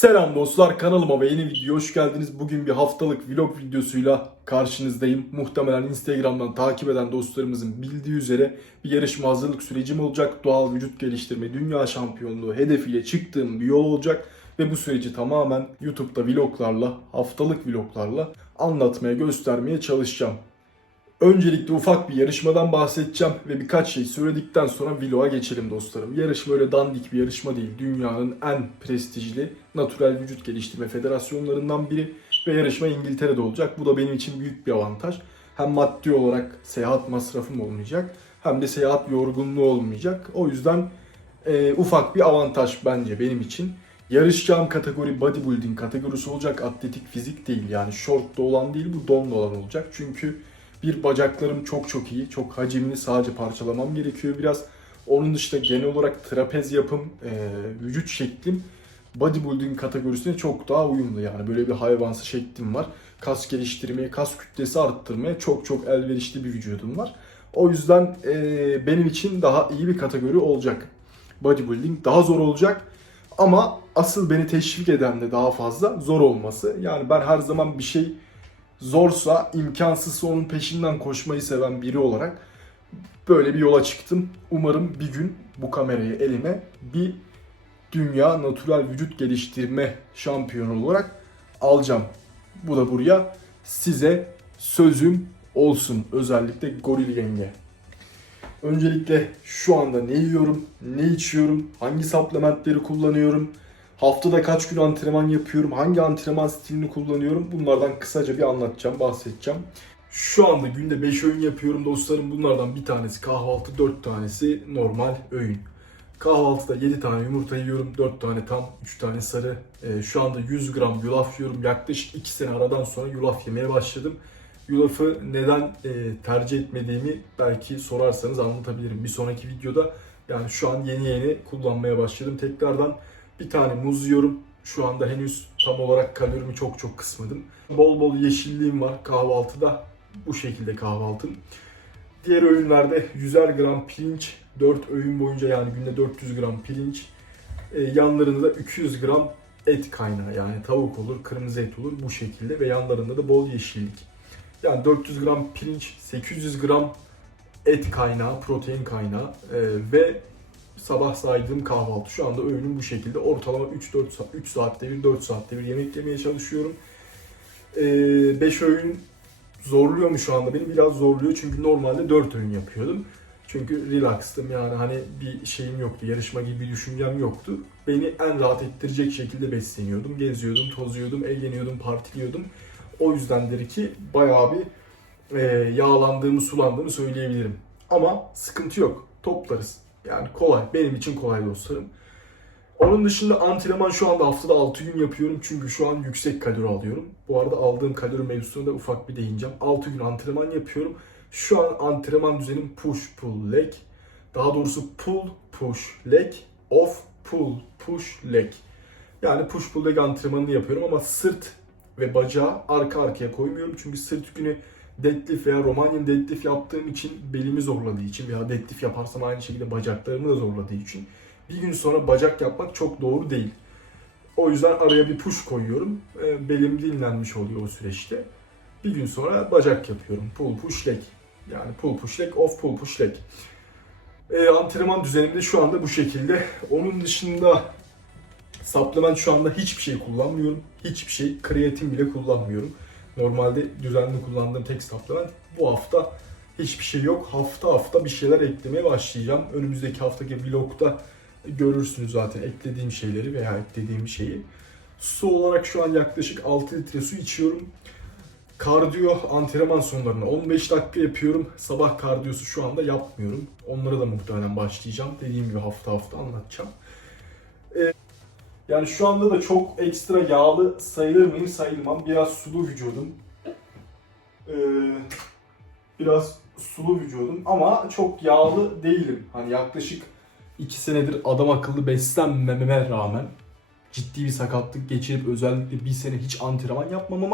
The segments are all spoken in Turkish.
Selam dostlar kanalıma ve yeni video hoş geldiniz. Bugün bir haftalık vlog videosuyla karşınızdayım. Muhtemelen Instagram'dan takip eden dostlarımızın bildiği üzere bir yarışma hazırlık sürecim olacak. Doğal vücut geliştirme dünya şampiyonluğu hedefiyle çıktığım bir yol olacak. Ve bu süreci tamamen YouTube'da vloglarla, haftalık vloglarla anlatmaya, göstermeye çalışacağım. Öncelikle ufak bir yarışmadan bahsedeceğim ve birkaç şey söyledikten sonra vloga geçelim dostlarım. Yarışma öyle dandik bir yarışma değil. Dünyanın en prestijli natural vücut geliştirme federasyonlarından biri ve yarışma İngiltere'de olacak. Bu da benim için büyük bir avantaj. Hem maddi olarak seyahat masrafım olmayacak hem de seyahat yorgunluğu olmayacak. O yüzden e, ufak bir avantaj bence benim için. Yarışacağım kategori bodybuilding kategorisi olacak. Atletik fizik değil yani short'ta olan değil bu donla olan olacak. Çünkü bir bacaklarım çok çok iyi. Çok hacimli sadece parçalamam gerekiyor biraz. Onun dışında genel olarak trapez yapım, e, vücut şeklim bodybuilding kategorisine çok daha uyumlu yani. Böyle bir hayvansı şeklim var. Kas geliştirmeye, kas kütlesi arttırmaya çok çok elverişli bir vücudum var. O yüzden e, benim için daha iyi bir kategori olacak. Bodybuilding daha zor olacak. Ama asıl beni teşvik eden de daha fazla zor olması. Yani ben her zaman bir şey zorsa, imkansızsa onun peşinden koşmayı seven biri olarak böyle bir yola çıktım. Umarım bir gün bu kamerayı elime bir dünya natural vücut geliştirme şampiyonu olarak alacağım. Bu da buraya size sözüm olsun. Özellikle goril yenge. Öncelikle şu anda ne yiyorum, ne içiyorum, hangi supplementleri kullanıyorum, haftada kaç gün antrenman yapıyorum, hangi antrenman stilini kullanıyorum bunlardan kısaca bir anlatacağım, bahsedeceğim. Şu anda günde 5 öğün yapıyorum dostlarım. Bunlardan bir tanesi kahvaltı, 4 tanesi normal öğün. Kahvaltıda 7 tane yumurta yiyorum, 4 tane tam, 3 tane sarı. Ee, şu anda 100 gram yulaf yiyorum. Yaklaşık 2 sene aradan sonra yulaf yemeye başladım. Yulafı neden e, tercih etmediğimi belki sorarsanız anlatabilirim bir sonraki videoda. Yani şu an yeni yeni kullanmaya başladım. Tekrardan bir tane muz yiyorum. Şu anda henüz tam olarak kalorimi çok çok kısmadım. Bol bol yeşilliğim var kahvaltıda. Bu şekilde kahvaltım. Diğer öğünlerde 100'er gram pirinç, 4 öğün boyunca yani günde 400 gram pirinç. E, yanlarında da 200 gram et kaynağı yani tavuk olur, kırmızı et olur bu şekilde ve yanlarında da bol yeşillik. Yani 400 gram pirinç, 800 gram et kaynağı, protein kaynağı e, ve sabah saydığım kahvaltı. Şu anda öğünüm bu şekilde. Ortalama 3-4 saat, 3 saatte bir, 4 saatte bir yemek yemeye çalışıyorum. 5 öğün zorluyor mu şu anda beni? Biraz zorluyor çünkü normalde 4 öğün yapıyordum. Çünkü relaxtım yani hani bir şeyim yoktu, yarışma gibi bir düşüncem yoktu. Beni en rahat ettirecek şekilde besleniyordum. Geziyordum, tozuyordum, eğleniyordum, partiliyordum. O yüzdendir ki bayağı bir e, yağlandığımı, sulandığımı söyleyebilirim. Ama sıkıntı yok. Toplarız. Yani kolay. Benim için kolay dostlarım. Onun dışında antrenman şu anda haftada 6 gün yapıyorum. Çünkü şu an yüksek kalori alıyorum. Bu arada aldığım kalori mevzusuna da ufak bir değineceğim. 6 gün antrenman yapıyorum. Şu an antrenman düzenim push pull leg. Daha doğrusu pull push leg off pull push leg. Yani push pull leg antrenmanını yapıyorum ama sırt ve bacağı arka arkaya koymuyorum. Çünkü sırt günü deadlift veya Romanian deadlift yaptığım için belimi zorladığı için veya deadlift yaparsam aynı şekilde bacaklarımı da zorladığı için bir gün sonra bacak yapmak çok doğru değil. O yüzden araya bir push koyuyorum. E, Belim dinlenmiş oluyor o süreçte. Bir gün sonra bacak yapıyorum. Pull push leg. Yani pull push leg, off pull push leg. E, antrenman düzenimde şu anda bu şekilde. Onun dışında supplement şu anda hiçbir şey kullanmıyorum. Hiçbir şey. Kreatin bile kullanmıyorum. Normalde düzenli kullandığım tek supplement. Bu hafta hiçbir şey yok. Hafta hafta bir şeyler eklemeye başlayacağım. Önümüzdeki haftaki vlogda görürsünüz zaten eklediğim şeyleri veya eklediğim şeyi. Su olarak şu an yaklaşık 6 litre su içiyorum. Kardiyo antrenman sonlarına 15 dakika yapıyorum. Sabah kardiyosu şu anda yapmıyorum. Onlara da muhtemelen başlayacağım. Dediğim gibi hafta hafta anlatacağım. Yani şu anda da çok ekstra yağlı sayılır mıyım sayılmam. Biraz sulu vücudum. Ee, biraz sulu vücudum ama çok yağlı değilim. Hani yaklaşık 2 senedir adam akıllı beslenmememe rağmen ciddi bir sakatlık geçirip özellikle bir sene hiç antrenman yapmam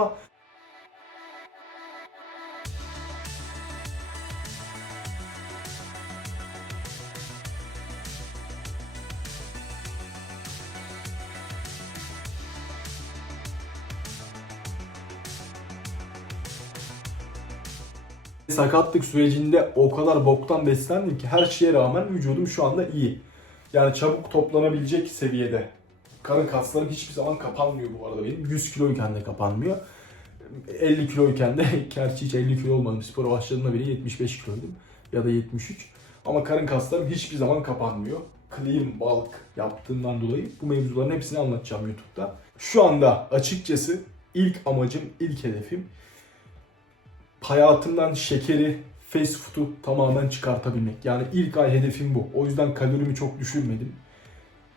Sakatlık sürecinde o kadar boktan beslendim ki her şeye rağmen vücudum şu anda iyi. Yani çabuk toplanabilecek seviyede. Karın kaslarım hiçbir zaman kapanmıyor bu arada benim. 100 kiloyken de kapanmıyor. 50 kiloyken de, gerçi hiç 50 kilo olmadım. Spora başladığımda beri 75 kiloydum. Ya da 73. Ama karın kaslarım hiçbir zaman kapanmıyor. Clean bulk yaptığımdan dolayı bu mevzuların hepsini anlatacağım YouTube'da. Şu anda açıkçası ilk amacım, ilk hedefim hayatımdan şekeri, fast food'u tamamen çıkartabilmek. Yani ilk ay hedefim bu. O yüzden kalorimi çok düşürmedim.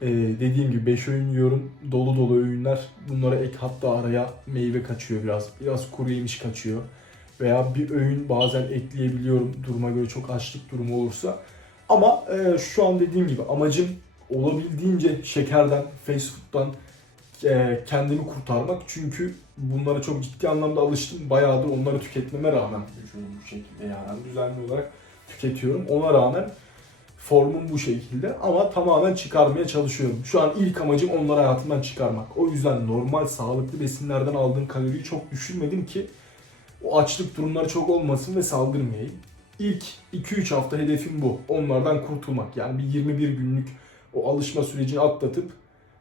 Ee, dediğim gibi 5 öğün yiyorum. Dolu dolu öğünler. Bunlara ek hatta araya meyve kaçıyor biraz. Biraz kuru yemiş kaçıyor. Veya bir öğün bazen ekleyebiliyorum duruma göre çok açlık durumu olursa. Ama e, şu an dediğim gibi amacım olabildiğince şekerden, fast food'dan kendimi kurtarmak. Çünkü bunlara çok ciddi anlamda alıştım. Bayağıdır onları tüketmeme rağmen vücudum bu şekilde yani düzenli olarak tüketiyorum. Ona rağmen formum bu şekilde ama tamamen çıkarmaya çalışıyorum. Şu an ilk amacım onları hayatımdan çıkarmak. O yüzden normal sağlıklı besinlerden aldığım kaloriyi çok düşürmedim ki o açlık durumları çok olmasın ve saldırmayayım. İlk 2-3 hafta hedefim bu. Onlardan kurtulmak. Yani bir 21 günlük o alışma sürecini atlatıp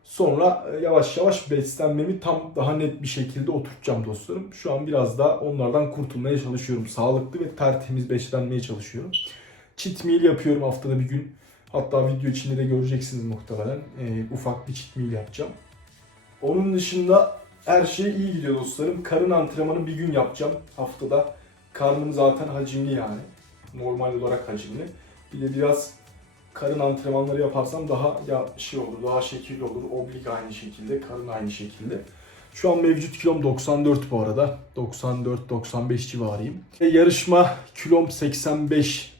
sonra e, yavaş yavaş beslenmemi tam daha net bir şekilde oturtacağım dostlarım. Şu an biraz daha onlardan kurtulmaya çalışıyorum. Sağlıklı ve tertemiz beslenmeye çalışıyorum. Cheat meal yapıyorum haftada bir gün. Hatta video içinde de göreceksiniz muhtemelen. Ee, ufak bir cheat meal yapacağım. Onun dışında her şey iyi gidiyor dostlarım. Karın antrenmanı bir gün yapacağım haftada. Karnım zaten hacimli yani. Normal olarak hacimli. Bir de biraz karın antrenmanları yaparsam daha ya şey olur, daha şekilli olur. Oblik aynı şekilde, karın aynı şekilde. Şu an mevcut kilom 94 bu arada. 94-95 civarıyım. Ve yarışma kilom 85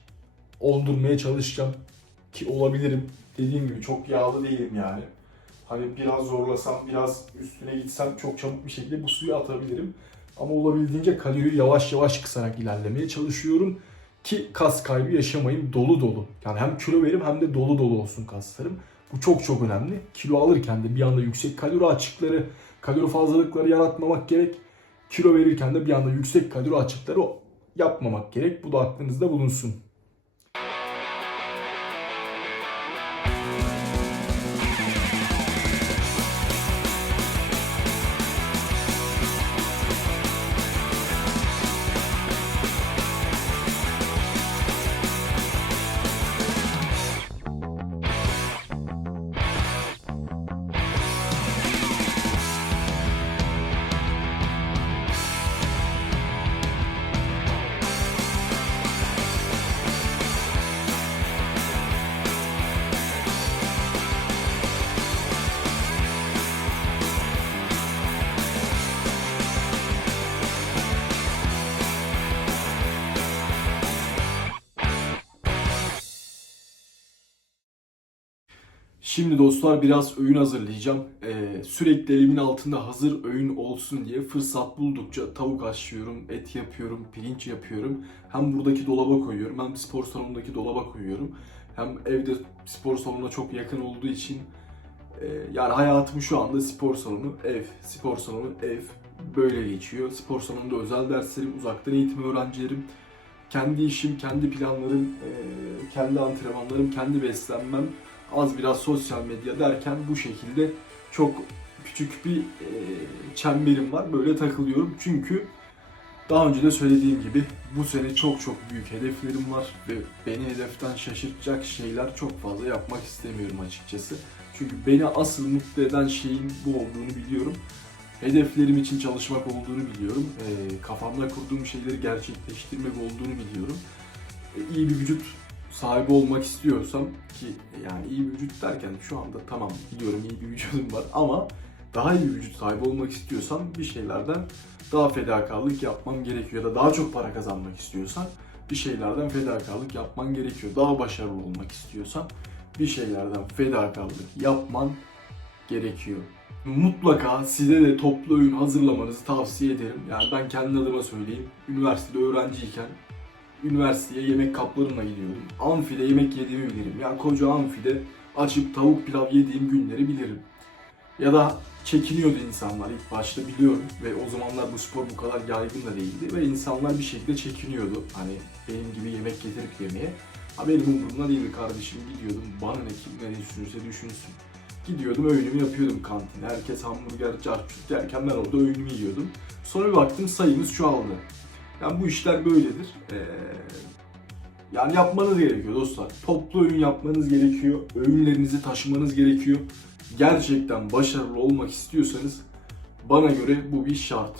oldurmaya çalışacağım. Ki olabilirim. Dediğim gibi çok yağlı değilim yani. Hani biraz zorlasam, biraz üstüne gitsem çok çabuk bir şekilde bu suyu atabilirim. Ama olabildiğince kaloriyi yavaş yavaş kısarak ilerlemeye çalışıyorum. Ki kas kaybı yaşamayayım dolu dolu. Yani hem kilo verim hem de dolu dolu olsun kaslarım. Bu çok çok önemli. Kilo alırken de bir anda yüksek kalori açıkları, kalori fazlalıkları yaratmamak gerek. Kilo verirken de bir anda yüksek kalori açıkları yapmamak gerek. Bu da aklınızda bulunsun. Şimdi dostlar biraz öğün hazırlayacağım. Ee, sürekli elimin altında hazır öğün olsun diye fırsat buldukça tavuk haşlıyorum, et yapıyorum, pirinç yapıyorum. Hem buradaki dolaba koyuyorum hem spor salonundaki dolaba koyuyorum. Hem evde spor salonuna çok yakın olduğu için e, yani hayatım şu anda spor salonu, ev, spor salonu, ev böyle geçiyor. Spor salonunda özel derslerim, uzaktan eğitim öğrencilerim, kendi işim, kendi planlarım, e, kendi antrenmanlarım, kendi beslenmem az biraz sosyal medya derken bu şekilde çok küçük bir e, çemberim var. Böyle takılıyorum. Çünkü daha önce de söylediğim gibi bu sene çok çok büyük hedeflerim var ve beni hedeften şaşırtacak şeyler çok fazla yapmak istemiyorum açıkçası. Çünkü beni asıl mutlu eden şeyin bu olduğunu biliyorum. Hedeflerim için çalışmak olduğunu biliyorum. E, kafamda kurduğum şeyleri gerçekleştirmek olduğunu biliyorum. E, iyi bir vücut sahibi olmak istiyorsam ki yani iyi vücut derken şu anda tamam biliyorum iyi bir vücudum var ama daha iyi vücut sahibi olmak istiyorsam bir şeylerden daha fedakarlık yapmam gerekiyor ya da daha çok para kazanmak istiyorsan bir şeylerden fedakarlık yapman gerekiyor. Daha başarılı olmak istiyorsan bir şeylerden fedakarlık yapman gerekiyor. Mutlaka size de toplu öğün hazırlamanızı tavsiye ederim. Yani ben kendi adıma söyleyeyim. Üniversitede öğrenciyken üniversiteye yemek kaplarımla gidiyordum. Amfide yemek yediğimi bilirim. Yani koca amfide açıp tavuk pilav yediğim günleri bilirim. Ya da çekiniyordu insanlar ilk başta biliyorum ve o zamanlar bu spor bu kadar yaygın da değildi ve insanlar bir şekilde çekiniyordu hani benim gibi yemek getirip yemeye. Ha benim umurumda değildi kardeşim gidiyordum bana ne kim ne düşünürse düşünsün. Gidiyordum öğünümü yapıyordum kantine. Herkes hamburger, carçurt derken ben orada öğünümü yiyordum. Sonra bir baktım sayımız çoğaldı. Yani bu işler böyledir. Ee, yani yapmanız gerekiyor dostlar. Toplu öğün yapmanız gerekiyor. Öğünlerinizi taşımanız gerekiyor. Gerçekten başarılı olmak istiyorsanız bana göre bu bir şart.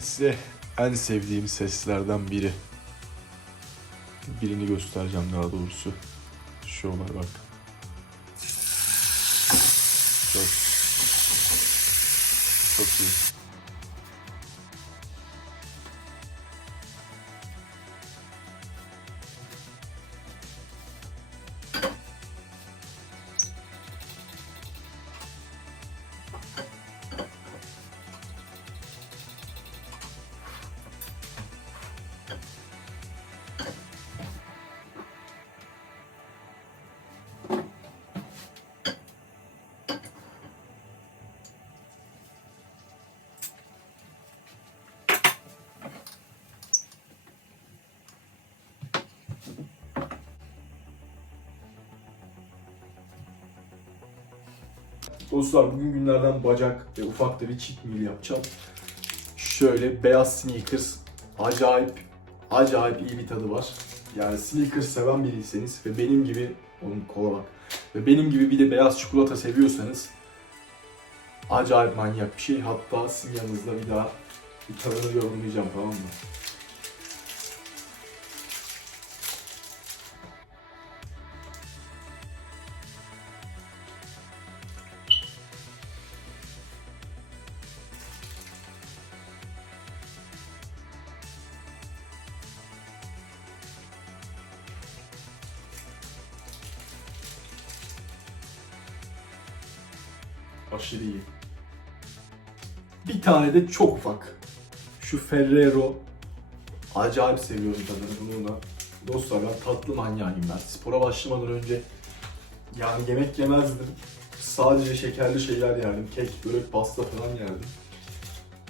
Size en sevdiğim seslerden biri. Birini göstereceğim daha doğrusu. Şu olay bak. Çok, çok iyi. Dostlar bugün günlerden bacak ve ufak bir cheat meal yapacağım. Şöyle beyaz sneakers acayip acayip iyi bir tadı var. Yani sneakers seven biriyseniz ve benim gibi onun kola bak. Ve benim gibi bir de beyaz çikolata seviyorsanız acayip manyak bir şey. Hatta sizin yanınızda bir daha bir tadını yorumlayacağım tamam mı? Aşırı iyi. Bir tane de çok ufak. Şu Ferrero. Acayip seviyorum tadını bunu da. Dostlar ben tatlı manyağıyım ben. Spora başlamadan önce yani yemek yemezdim. Sadece şekerli şeyler yerdim. Kek, börek, pasta falan yerdim.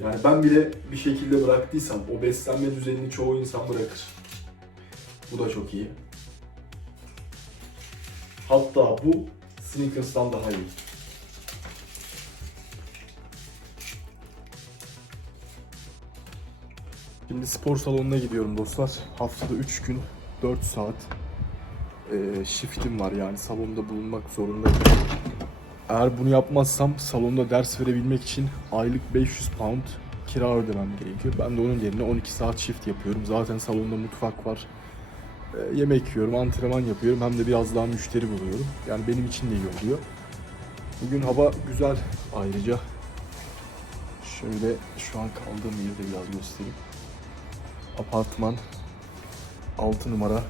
Yani ben bile bir şekilde bıraktıysam o beslenme düzenini çoğu insan bırakır. Bu da çok iyi. Hatta bu Snickers'tan daha iyi. Şimdi spor salonuna gidiyorum dostlar. Haftada 3 gün 4 saat e, shiftim var yani salonda bulunmak zorundayım. Eğer bunu yapmazsam salonda ders verebilmek için aylık 500 pound kira ödemem gerekiyor. Ben de onun yerine 12 saat shift yapıyorum. Zaten salonda mutfak var. E, yemek yiyorum, antrenman yapıyorum. Hem de biraz daha müşteri buluyorum. Yani benim için de iyi oluyor. Bugün hava güzel ayrıca. Şöyle şu an kaldığım yeri de biraz göstereyim apartman 6 numara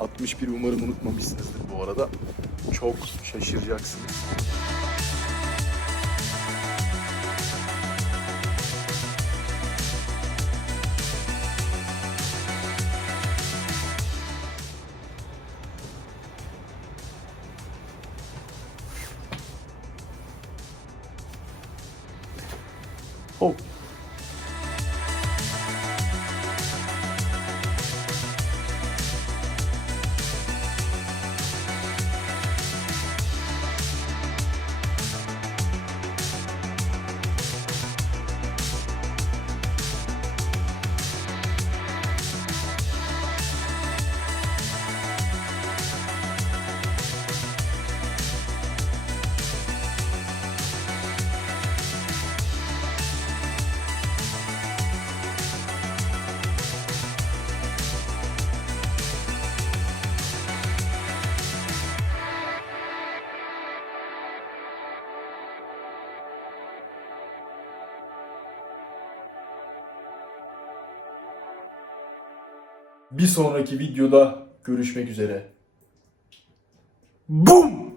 61 umarım unutmamışsınızdır bu arada. Çok şaşıracaksınız. Hop. Bir sonraki videoda görüşmek üzere. Boom!